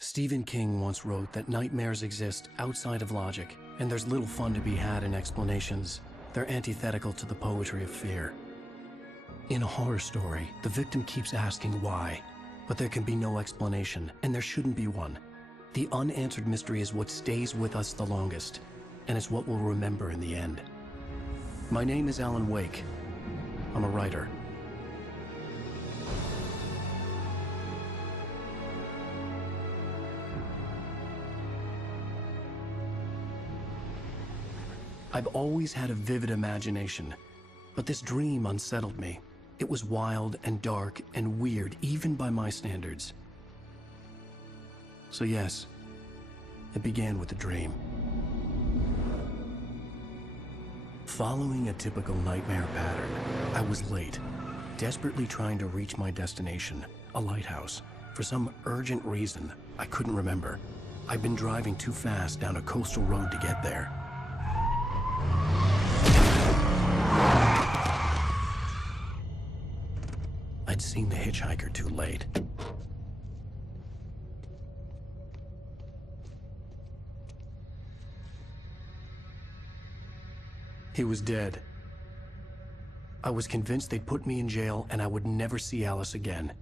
Stephen King once wrote that nightmares exist outside of logic, and there's little fun to be had in explanations. They're antithetical to the poetry of fear. In a horror story, the victim keeps asking why, but there can be no explanation, and there shouldn't be one. The unanswered mystery is what stays with us the longest, and it's what we'll remember in the end. My name is Alan Wake. I'm a writer. I've always had a vivid imagination, but this dream unsettled me. It was wild and dark and weird, even by my standards. So yes, it began with a dream. Following a typical nightmare pattern, I was late, desperately trying to reach my destination, a lighthouse. For some urgent reason, I couldn't remember. I'd been driving too fast down a coastal road to get there. I'd seen the hitchhiker too late. He was dead. I was convinced they'd put me in jail and I would never see Alice again.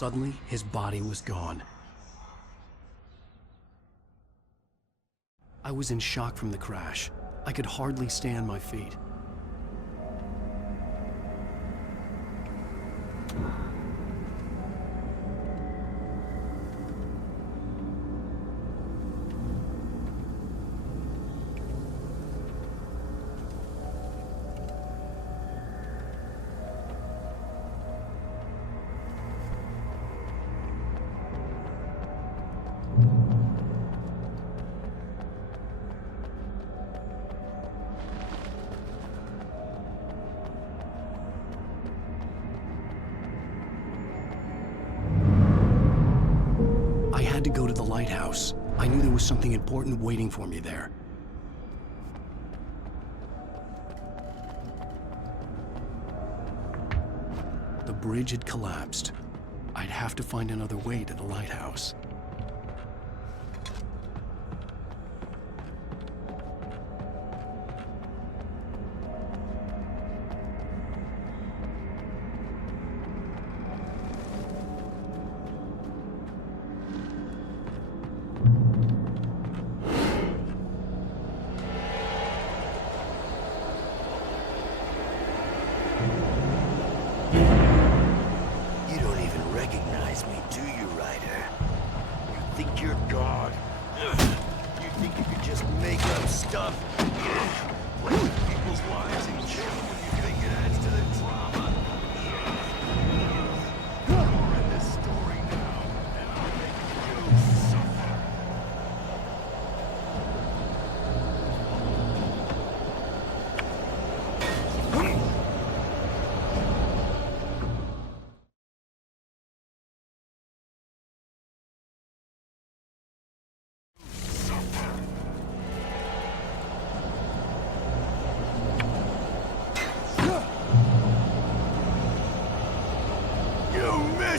Suddenly, his body was gone. I was in shock from the crash. I could hardly stay on my feet. I had to go to the lighthouse. I knew there was something important waiting for me there. The bridge had collapsed. I'd have to find another way to the lighthouse.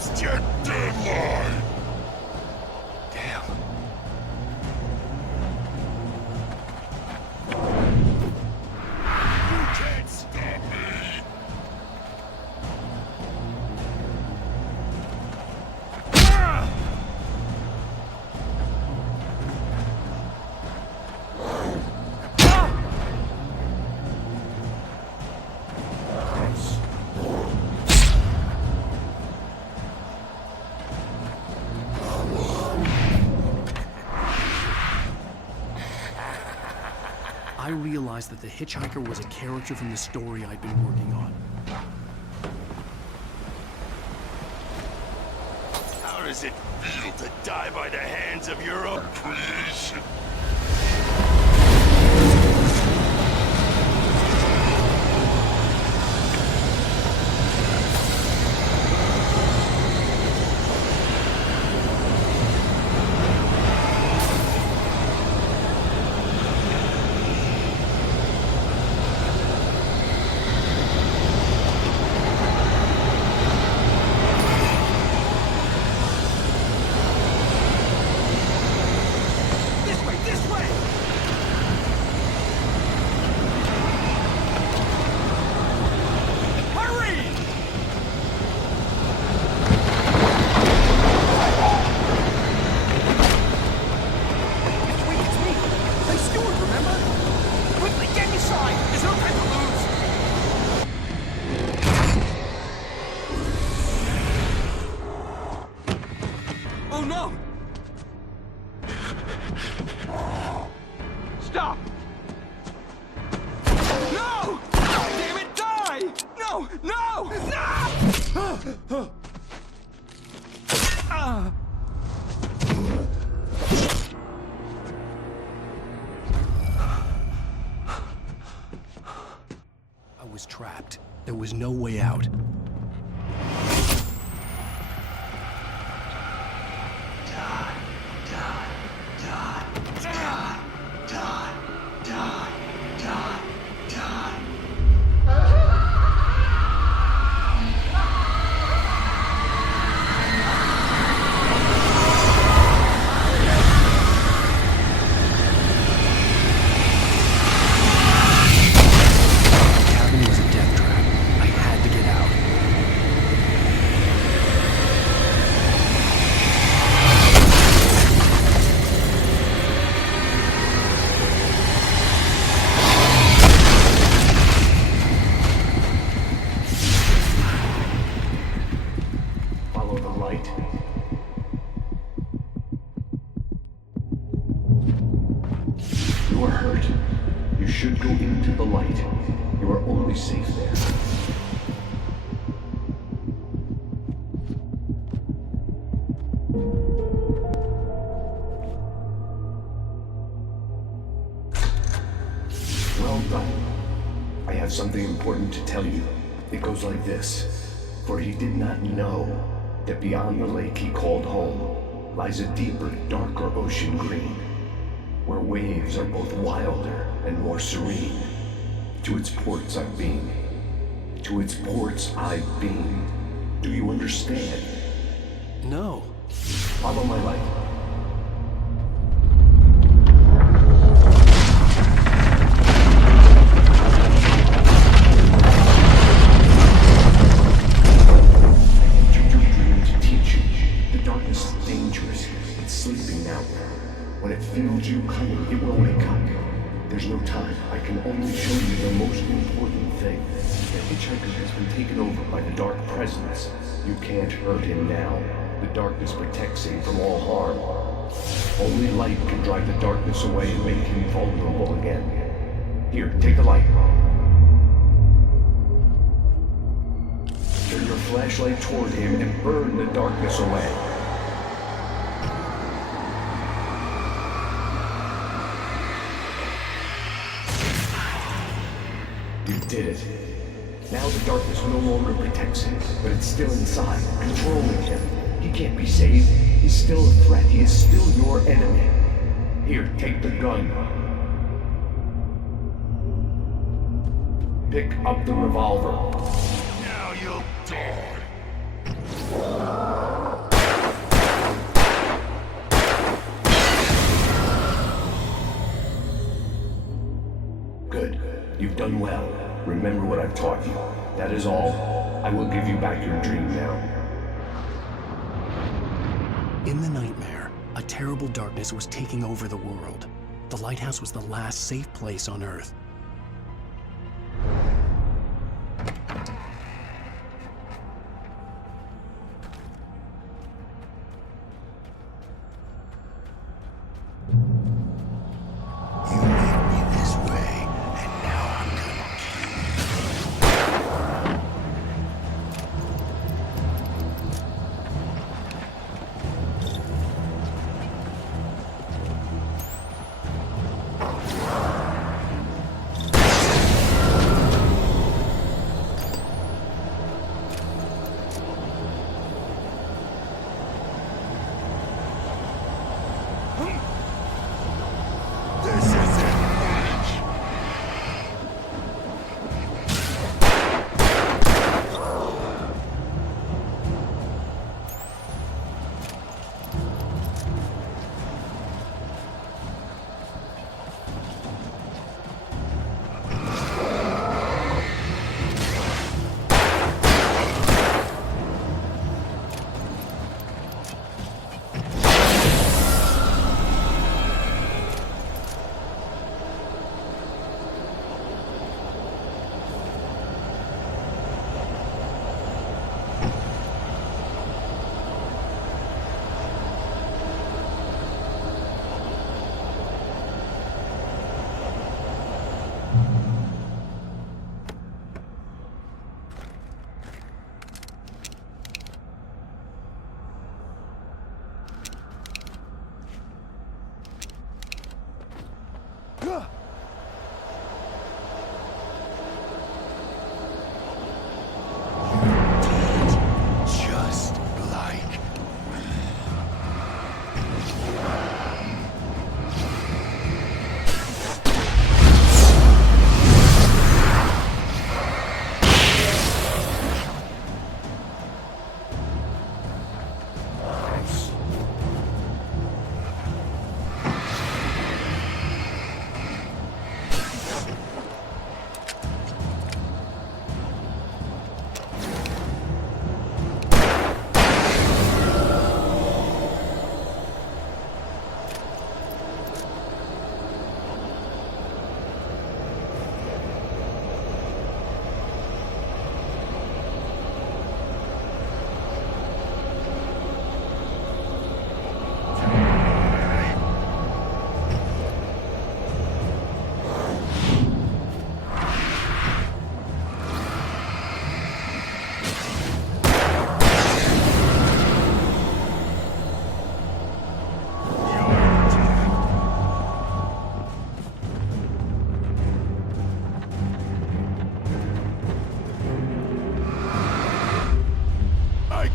missed your deadline! Damn. You can't stop me! I realized that the hitchhiker was a character from the story I'd been working on. How does it feel to die by the hands of your own creation? No! No! No! I was trapped. There was no way out. You are hurt. You should go into the light. You are only safe there. Well done. I have something important to tell you. It goes like this. For he did not know that beyond the lake he called home lies a deeper, darker ocean green, where waves are both wilder and more serene. To its ports I've been. To its ports I've been. Do you understand? No. Follow my light. When it feels you coming, it will wake up. There's no time. I can only show you the most important thing. The hitchhiker has been taken over by the dark presence. You can't hurt him now. The darkness protects him from all harm. Only light can drive the darkness away and make him vulnerable again. Here, take the light. Turn your flashlight toward him and burn the darkness away. You did it. Now the darkness no longer protects him, but it's still inside, controlling him. He can't be saved. He's still a threat. He is still your enemy. Here, take the gun. Pick up the revolver. Now you'll die. Good. You've done well. Remember what I've taught you. That is all. I will give you back your dream now. In the nightmare, a terrible darkness was taking over the world. The lighthouse was the last safe place on Earth.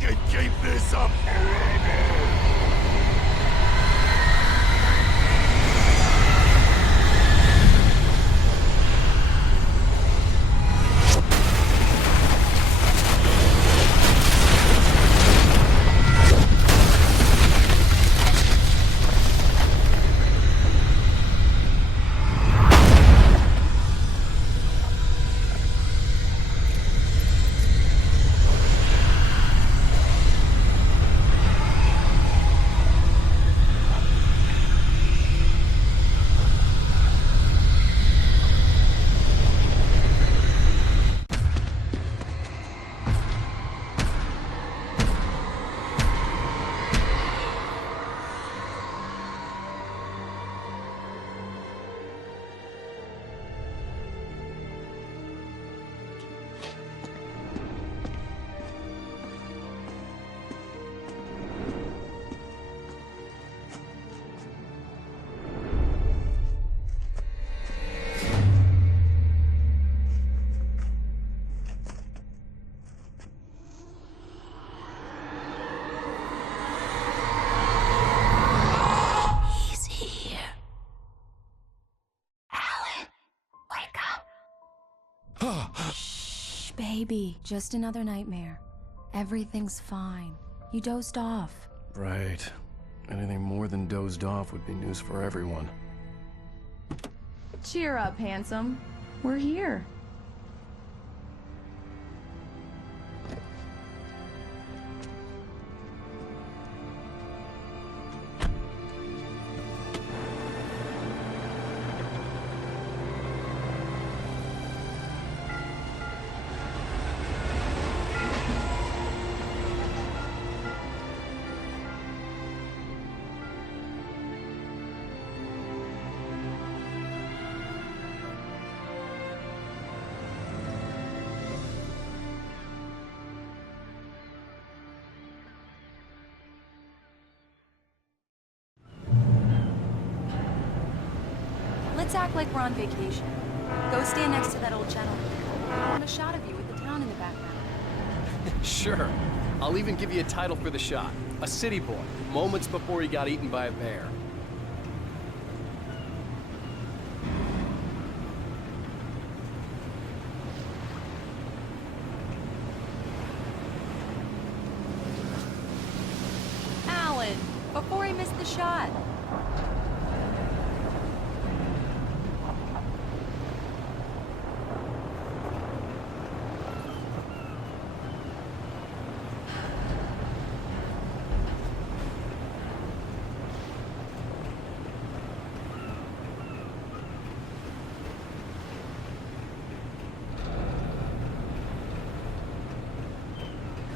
can keep this up forever! Shh, baby. Just another nightmare. Everything's fine. You dozed off. Right. Anything more than dozed off would be news for everyone. Cheer up, handsome. We're here. Let's act like we're on vacation. Go stand next to that old gentleman. I want a shot of you with the town in the background. Sure. I'll even give you a title for the shot. A city boy, moments before he got eaten by a bear. Alan, before he missed the shot.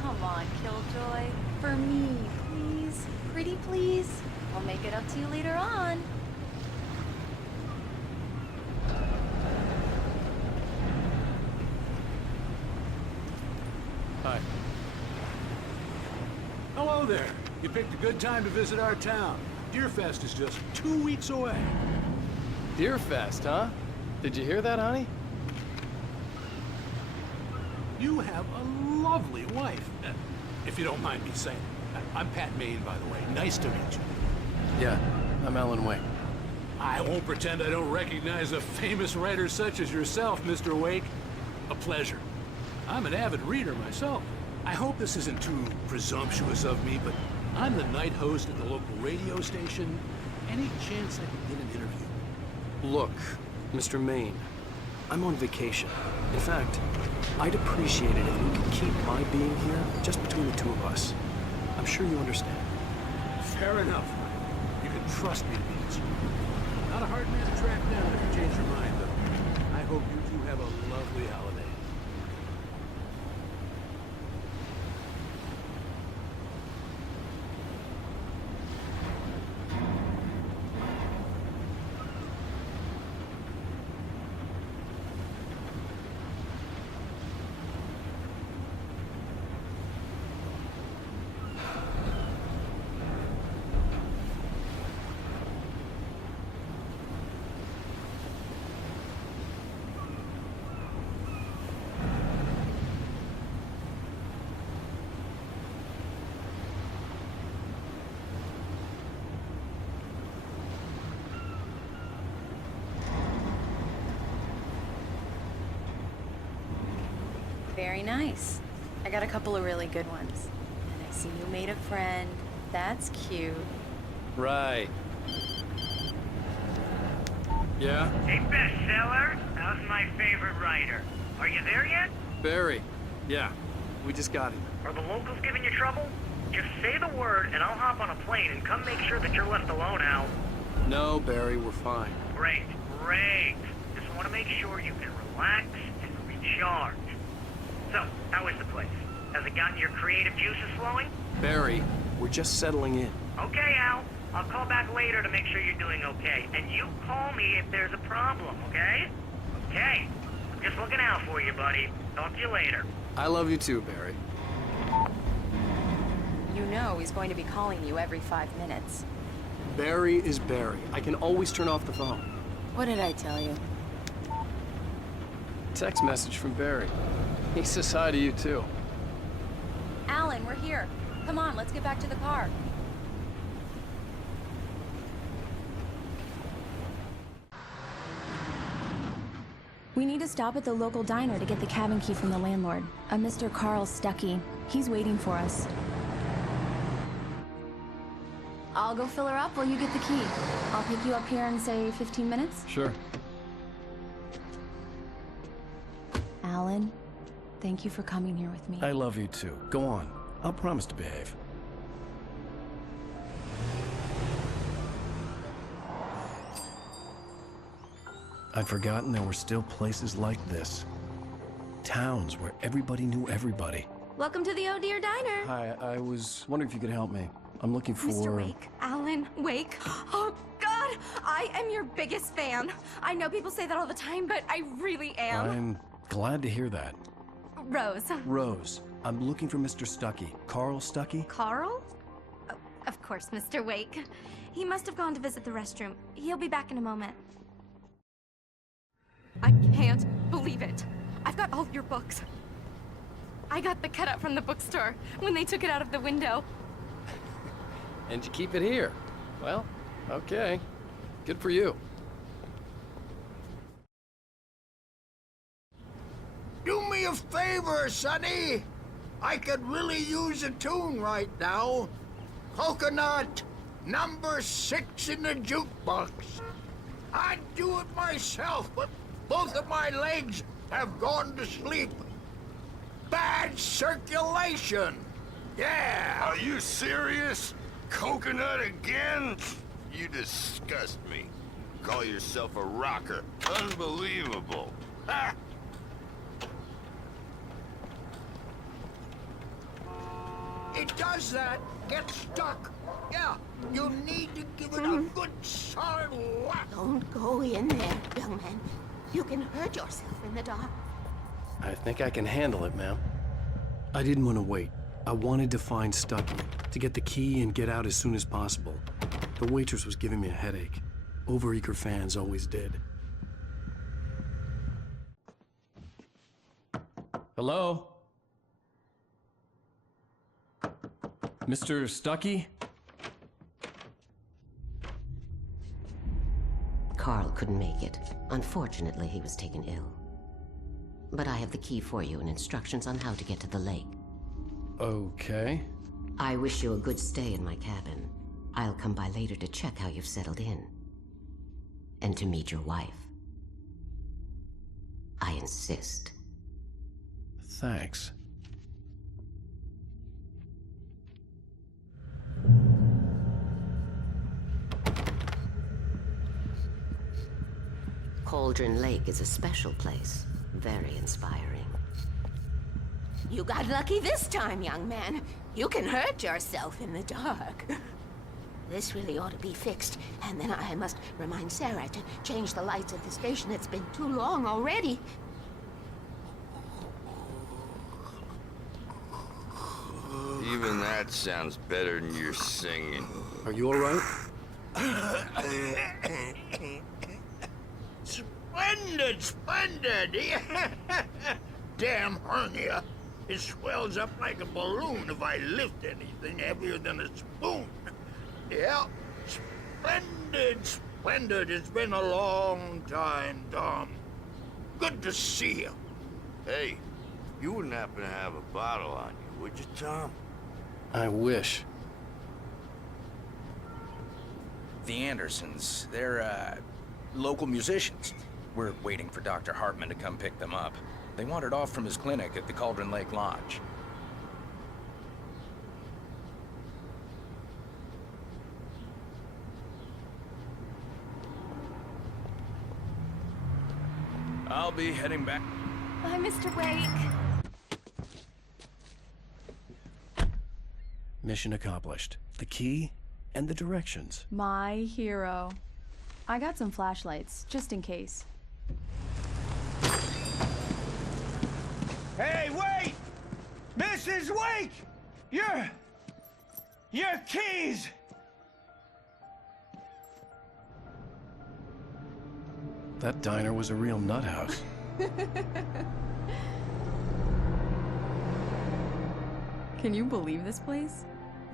Come on, Killjoy. For me, please. Pretty please. I'll make it up to you later on. Hi. Hello there. You picked a good time to visit our town. Deerfest is just 2 weeks away. Deerfest, huh? Did you hear that, honey? You have a lovely wife. If you don't mind me saying. I'm Pat Maine, by the way. Nice to meet you. Yeah, I'm Alan Wake. I won't pretend I don't recognize a famous writer such as yourself, Mr. Wake. A pleasure. I'm an avid reader myself. I hope this isn't too presumptuous of me, but I'm the night host at the local radio station. Any chance I could get an interview? Look, Mr. Maine, I'm on vacation. In fact, I'd appreciate it if we could keep my being here just between the two of us. I'm sure you understand. Fair enough. You can trust me to be this. Not a hard man to track down if you change your mind, though. I hope you two have a lovely holiday. Very nice. I got a couple of really good ones. And I see you made a friend. That's cute. Right. Yeah? Hey, bestseller, how's my favorite writer? Are you there yet? Barry. Yeah. We just got him. Are the locals giving you trouble? Just say the word and I'll hop on a plane and come make sure that you're left alone, Al. No, Barry, we're fine. Great, great. Just want to make sure you can relax and recharge. So, how is the place? Has it gotten your creative juices flowing? Barry, we're just settling in. Okay, Al. I'll call back later to make sure you're doing okay. And you call me if there's a problem, okay? Okay. I'm just looking out for you, buddy. Talk to you later. I love you too, Barry. You know he's going to be calling you every 5 minutes. Barry is Barry. I can always turn off the phone. What did I tell you? Text message from Barry. He says hi to you too. Alan, we're here. Come on, let's get back to the car. We need to stop at the local diner to get the cabin key from the landlord, a Mr. Carl Stuckey. He's waiting for us. I'll go fill her up while you get the key. I'll pick you up here in, say, 15 minutes? Sure. Alan, thank you for coming here with me. I love you too. Go on. I'll promise to behave. I'd forgotten there were still places like this. Towns where everybody knew everybody. Welcome to the Oh Dear Diner. Hi, I was wondering if you could help me. I'm looking for... Mr. Wake. Alan Wake. Oh, God! I am your biggest fan. I know people say that all the time, but I really am. I'm glad to hear that. Rose. Rose, I'm looking for Mr. Stuckey. Carl Stuckey? Carl? Oh, of course, Mr. Wake. He must have gone to visit the restroom. He'll be back in a moment. I can't believe it. I've got all your books. I got the cutout from the bookstore when they took it out of the window. And you keep it here. Well, okay. Good for you. Do me a favor, Sonny. I could really use a tune right now. Coconut, number 6 in the jukebox. I'd do it myself, but both of my legs have gone to sleep. Bad circulation. Yeah. Are you serious? Coconut again? You disgust me. Call yourself a rocker. Unbelievable. Ha! It does that. Get stuck. Yeah, you need to give it a good solid whack. Don't go in there, young man. You can hurt yourself in the dark. I think I can handle it, ma'am. I didn't want to wait. I wanted to find Stuckey, to get the key and get out as soon as possible. The waitress was giving me a headache. Overeager fans always did. Hello? Mr. Stuckey? Carl couldn't make it. Unfortunately, he was taken ill. But I have the key for you and instructions on how to get to the lake. Okay. I wish you a good stay in my cabin. I'll come by later to check how you've settled in. And to meet your wife. I insist. Thanks. Cauldron Lake is a special place. Very inspiring. You got lucky this time, young man. You can hurt yourself in the dark. This really ought to be fixed, and then I must remind Sarah to change the lights at the station. It's been too long already. Even that sounds better than your singing. Are you all right? Splendid, splendid! Damn hernia. It swells up like a balloon if I lift anything heavier than a spoon. Yeah, splendid, splendid. It's been a long time, Tom. Good to see you. Hey, You wouldn't happen to have a bottle on you, would you, Tom? I wish. The Andersons, they're, local musicians. We're waiting for Dr. Hartman to come pick them up. They wandered off from his clinic at the Cauldron Lake Lodge. I'll be heading back. Bye, Mr. Wake. Mission accomplished. The key and the directions. My hero. I got some flashlights, just in case. Hey, wait! Mrs. Wake! Your keys! That diner was a real nut house. Can you believe this place?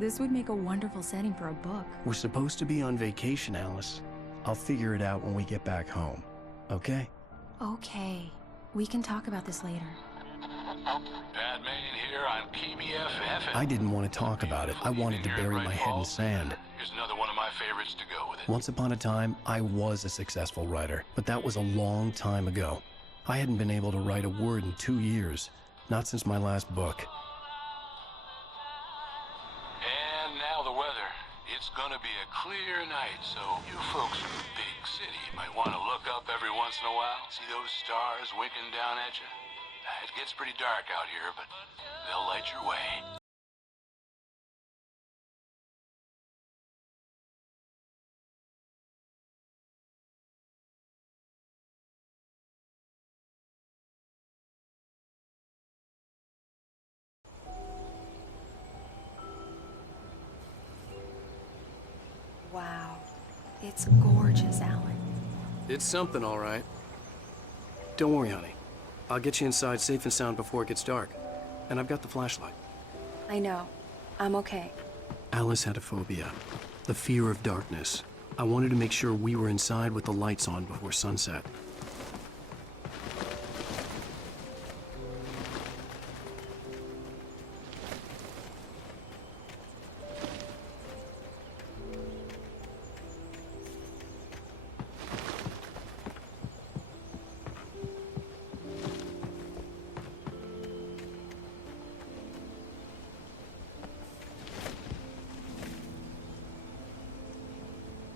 This would make a wonderful setting for a book. We're supposed to be on vacation, Alice. I'll figure it out when we get back home. Okay? Okay. We can talk about this later. Bad man here on KBFF. I didn't want to talk about it. I wanted to bury my head in sand. Here's another one of my favorites to go with it. Once upon a time, I was a successful writer, but that was a long time ago. I hadn't been able to write a word in 2 years, not since my last book. And now the weather. It's gonna be a clear night, so you folks in the big city might want to look up every once in a while. See those stars winking down at you? It gets pretty dark out here, but they'll light your way. Wow. It's gorgeous, Alan. It's something, all right. Don't worry, honey. I'll get you inside safe and sound before it gets dark. And I've got the flashlight. I know. I'm okay. Alice had a phobia, the fear of darkness. I wanted to make sure we were inside with the lights on before sunset.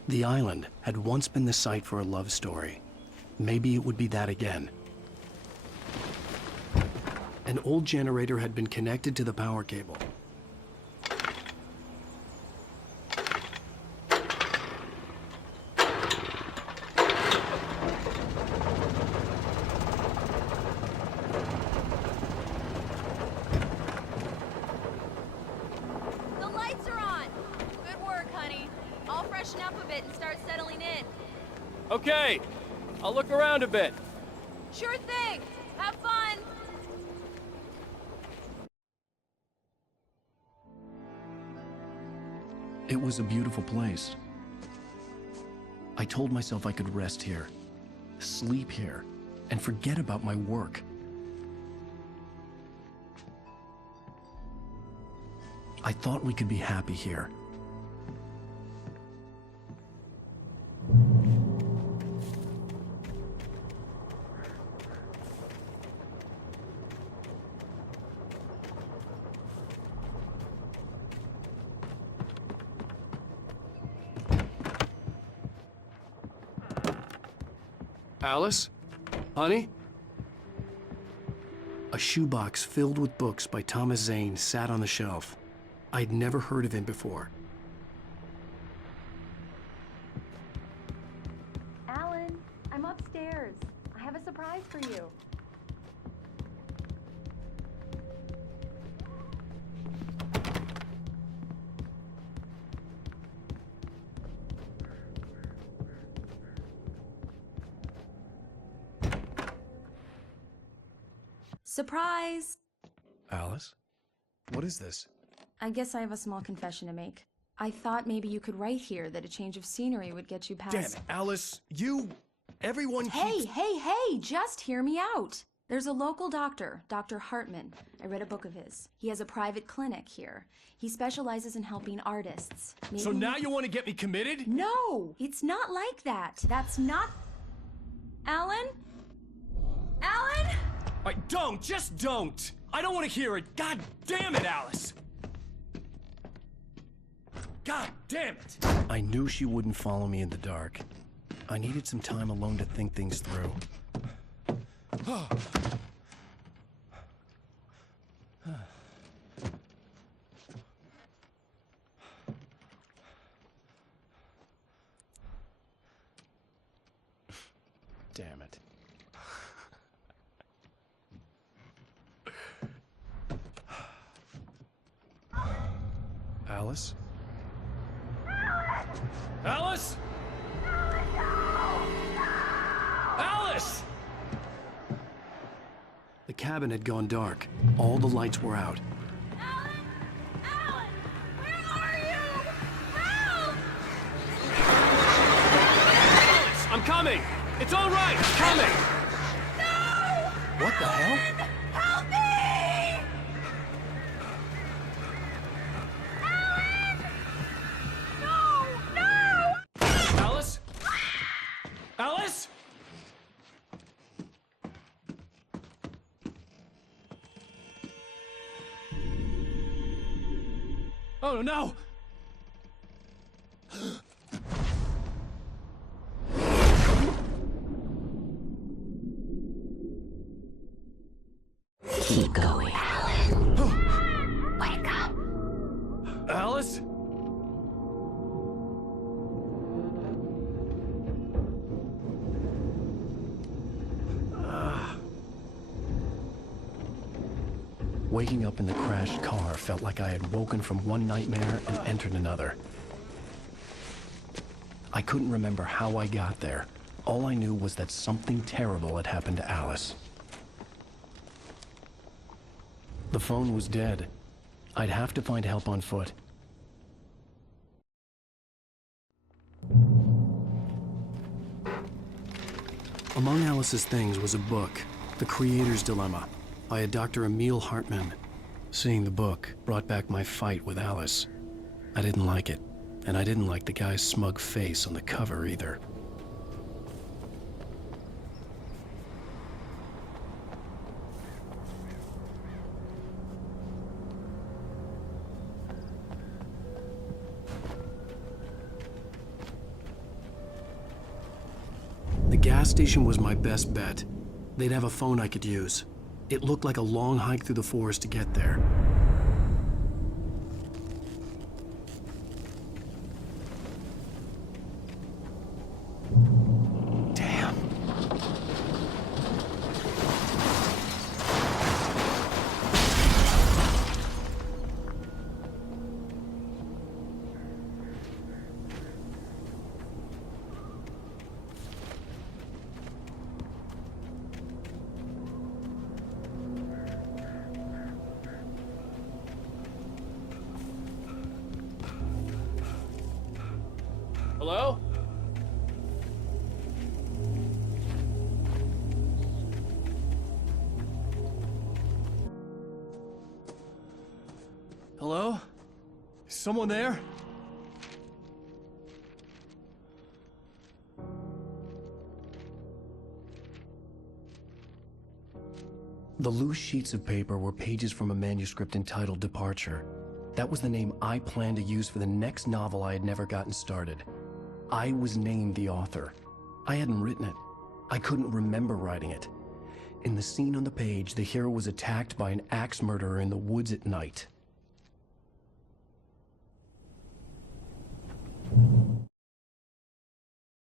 The island had once been the site for a love story. Maybe it would be that again. An old generator had been connected to the power cable. The lights are on! Good work, honey. I'll freshen up a bit and start settling in. Okay, I'll look around a bit. Sure thing! Have fun! It was a beautiful place. I told myself I could rest here, sleep here, and forget about my work. I thought we could be happy here. Alice? Honey? A shoebox filled with books by Thomas Zane sat on the shelf. I'd never heard of him before. Alan, I'm upstairs. I have a surprise for you. Surprise! Alice? What is this? I guess I have a small confession to make. I thought maybe you could write here that a change of scenery would get you past... Damn it, Alice, everyone Hey, keeps... hey, hey, just hear me out. There's a local doctor, Dr. Hartman. I read a book of his. He has a private clinic here. He specializes in helping artists. Maybe... So now you want to get me committed? No! It's not like that. That's not... Alan? Alan? Don't! Just don't! I don't want to hear it! God damn it, Alice! God damn it! I knew she wouldn't follow me in the dark. I needed some time alone to think things through. Damn it. Alice? Alice? Alice! The cabin had gone dark. All the lights were out. I'm coming! It's all right! I'm coming! No! What the hell? Help me! Alice? Alice? Oh no! Keep going, Alan. Wake up. Alice? Waking up in the crashed car felt like I had woken from one nightmare and entered another. I couldn't remember how I got there. All I knew was that something terrible had happened to Alice. The phone was dead. I'd have to find help on foot. Among Alice's things was a book, The Creator's Dilemma, by a Dr. Emil Hartman. Seeing the book brought back my fight with Alice. I didn't like it, and I didn't like the guy's smug face on the cover either. The gas station was my best bet. They'd have a phone I could use. It looked like a long hike through the forest to get there. Damn. Hello? Hello? Is someone there? The loose sheets of paper were pages from a manuscript entitled Departure. That was the name I planned to use for the next novel I had never gotten started. I was named the author. I hadn't written it. I couldn't remember writing it. In the scene on the page, the hero was attacked by an axe murderer in the woods at night.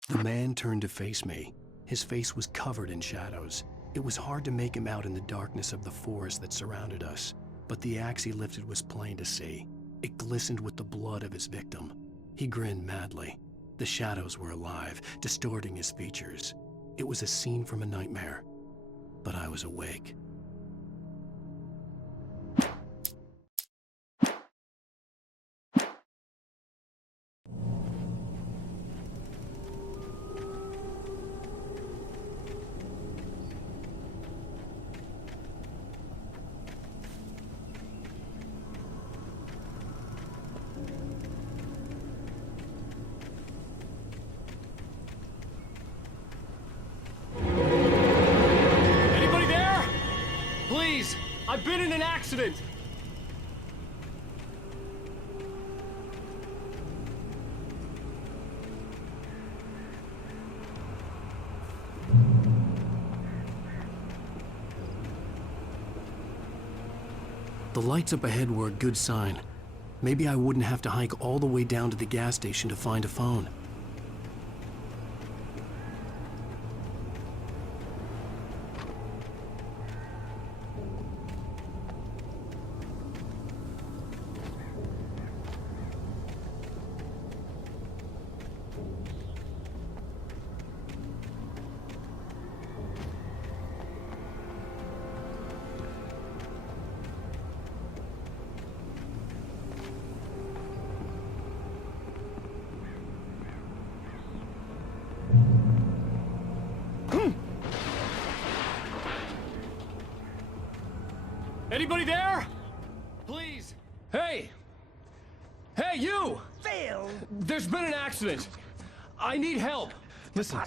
The man turned to face me. His face was covered in shadows. It was hard to make him out in the darkness of the forest that surrounded us, but the axe he lifted was plain to see. It glistened with the blood of his victim. He grinned madly. The shadows were alive, distorting his features. It was a scene from a nightmare, but I was awake. been in an accident! The lights up ahead were a good sign. Maybe I wouldn't have to hike all the way down to the gas station to find a phone. Anybody there? Please. Hey! Hey, you! Phil! There's been an accident. I need help. Listen,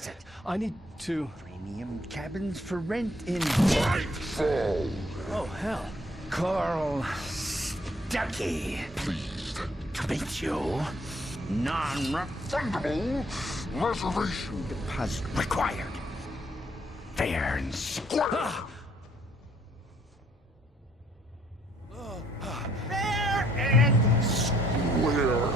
I need to... Premium cabins for rent in... Nightfall! Oh, hell. Carl Stucky. Pleased to meet you. Non-refundable reservation deposit required. Fair and square. Fair and square.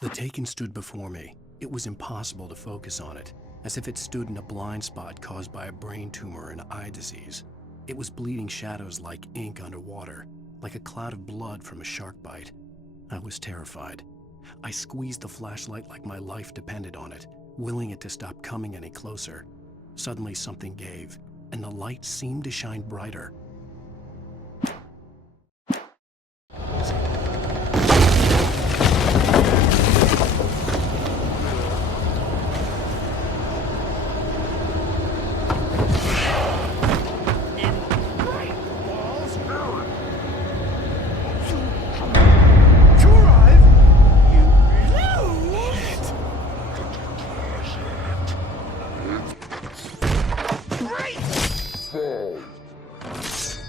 The Taken stood before me. It was impossible to focus on it, as if it stood in a blind spot caused by a brain tumor and eye disease. It was bleeding shadows like ink underwater, like a cloud of blood from a shark bite. I was terrified. I squeezed the flashlight like my life depended on it, willing it to stop coming any closer. Suddenly something gave, and the light seemed to shine brighter.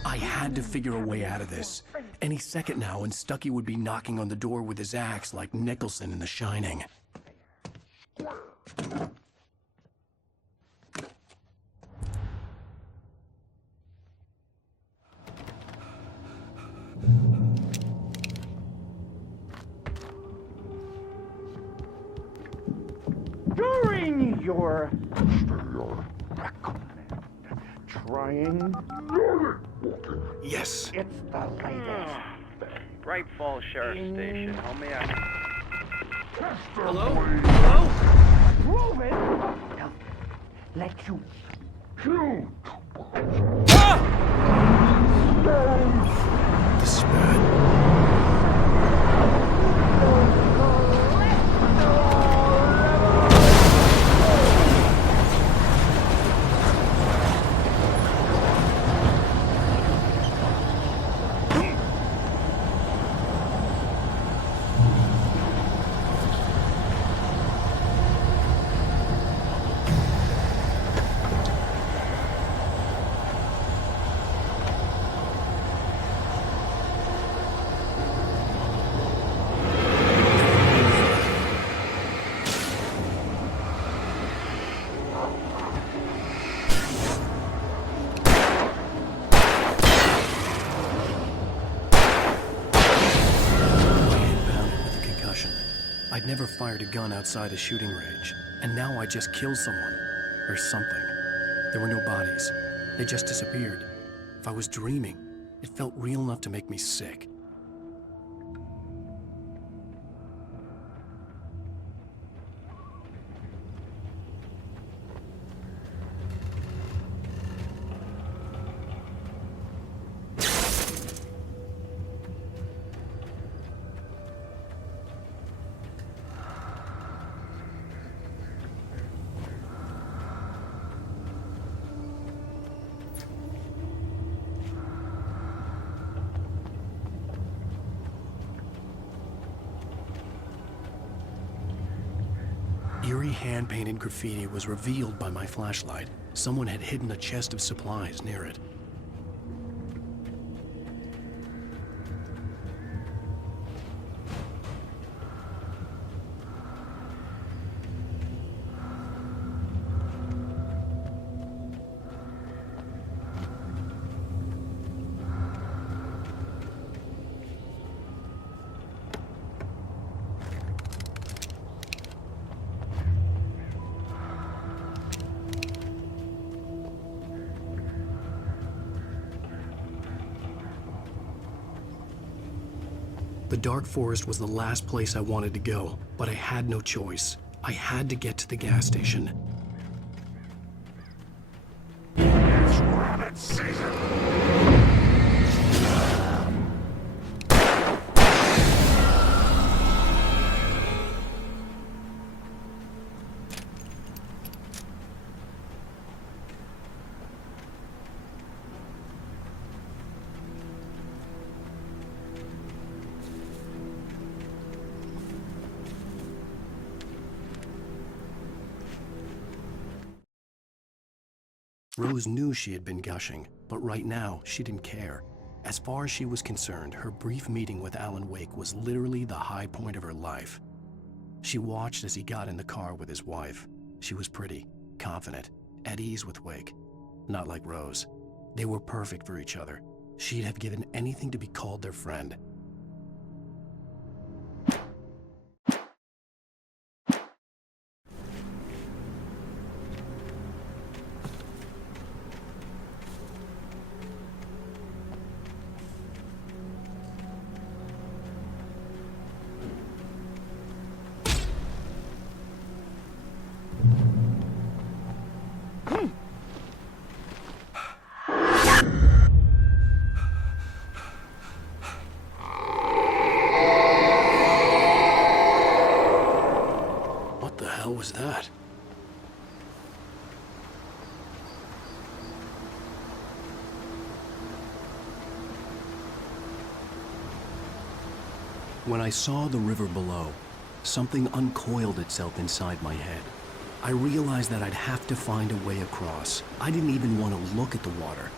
I had to figure a way out of this. Any second now, and Stucky would be knocking on the door with his axe like Nicholson in The Shining. During your trying. Yes. It's the latest. Bright Falls Sheriff Station. How may I... Hello? Hello? Prove it! Now, let you shoot! Despair. I'd never fired a gun outside a shooting range, and now I just killed someone. Or something. There were no bodies. They just disappeared. If I was dreaming, it felt real enough to make me sick. hand-painted graffiti was revealed by my flashlight. Someone had hidden a chest of supplies near it. The dark forest was the last place I wanted to go, but I had no choice. I had to get to the gas station. It's rabbit season! Rose knew she had been gushing, but right now, she didn't care. As far as she was concerned, her brief meeting with Alan Wake was literally the high point of her life. She watched as he got in the car with his wife. She was pretty, confident, at ease with Wake. Not like Rose. They were perfect for each other. She'd have given anything to be called their friend. What was that? When I saw the river below, something uncoiled itself inside my head. I realized that I'd have to find a way across. I didn't even want to look at the water.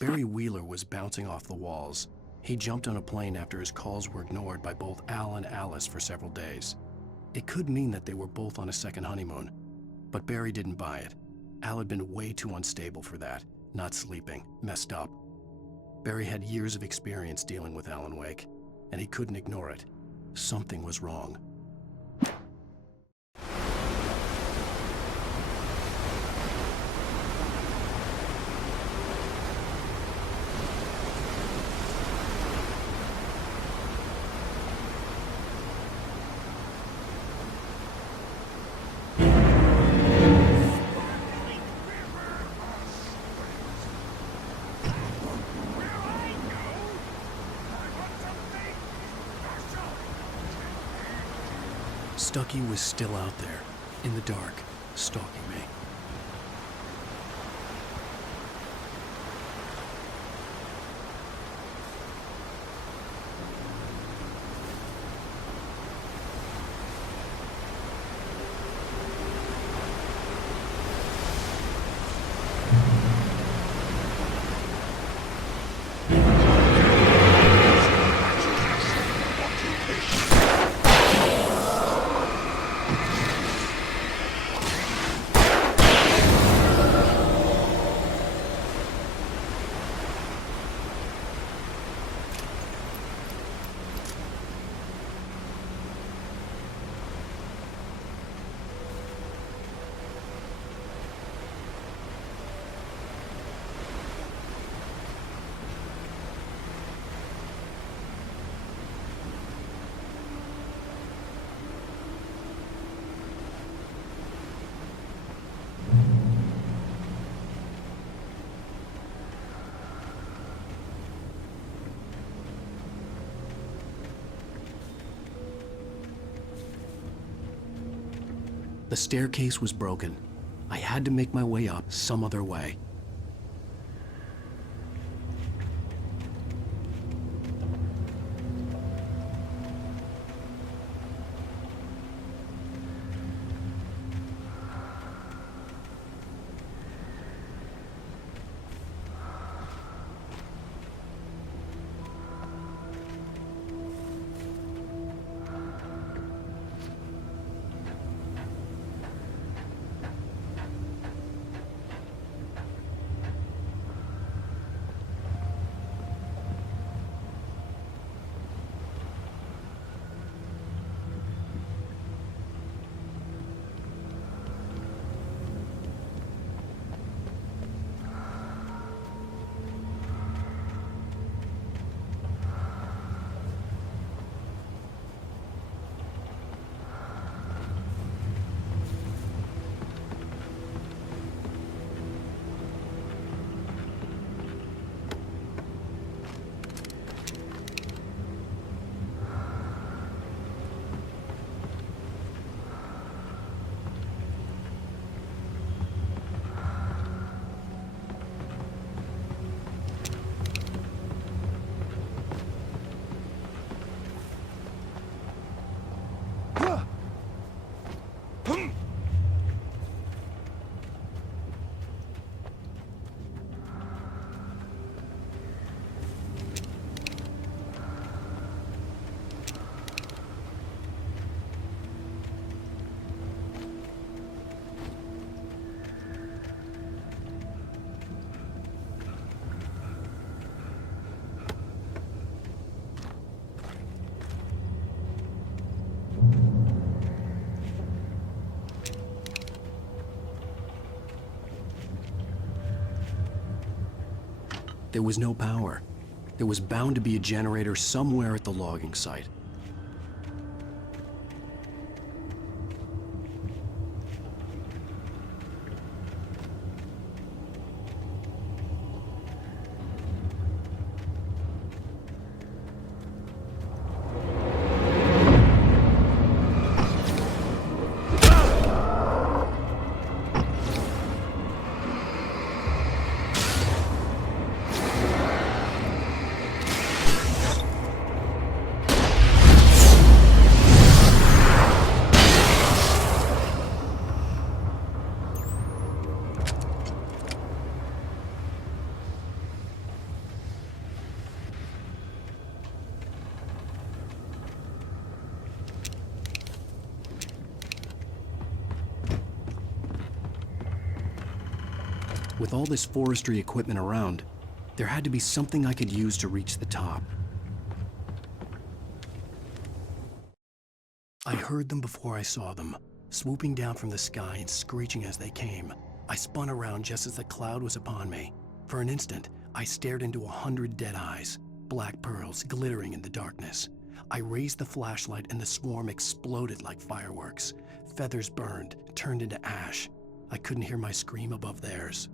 Barry Wheeler was bouncing off the walls. He jumped on a plane after his calls were ignored by both Al and Alice for several days. It could mean that they were both on a second honeymoon, but Barry didn't buy it. Al had been way too unstable for that, not sleeping, messed up. Barry had years of experience dealing with Alan Wake, and he couldn't ignore it. Something was wrong. Stucky was still out there, in the dark, stalking me. The staircase was broken. I had to make my way up some other way. There was no power. There was bound to be a generator somewhere at the logging site. With all this forestry equipment around, there had to be something I could use to reach the top. I heard them before I saw them, swooping down from the sky and screeching as they came. I spun around just as the cloud was upon me. For an instant, I stared into 100 dead eyes, black pearls glittering in the darkness. I raised the flashlight and the swarm exploded like fireworks. Feathers burned, turned into ash. I couldn't hear my scream above theirs.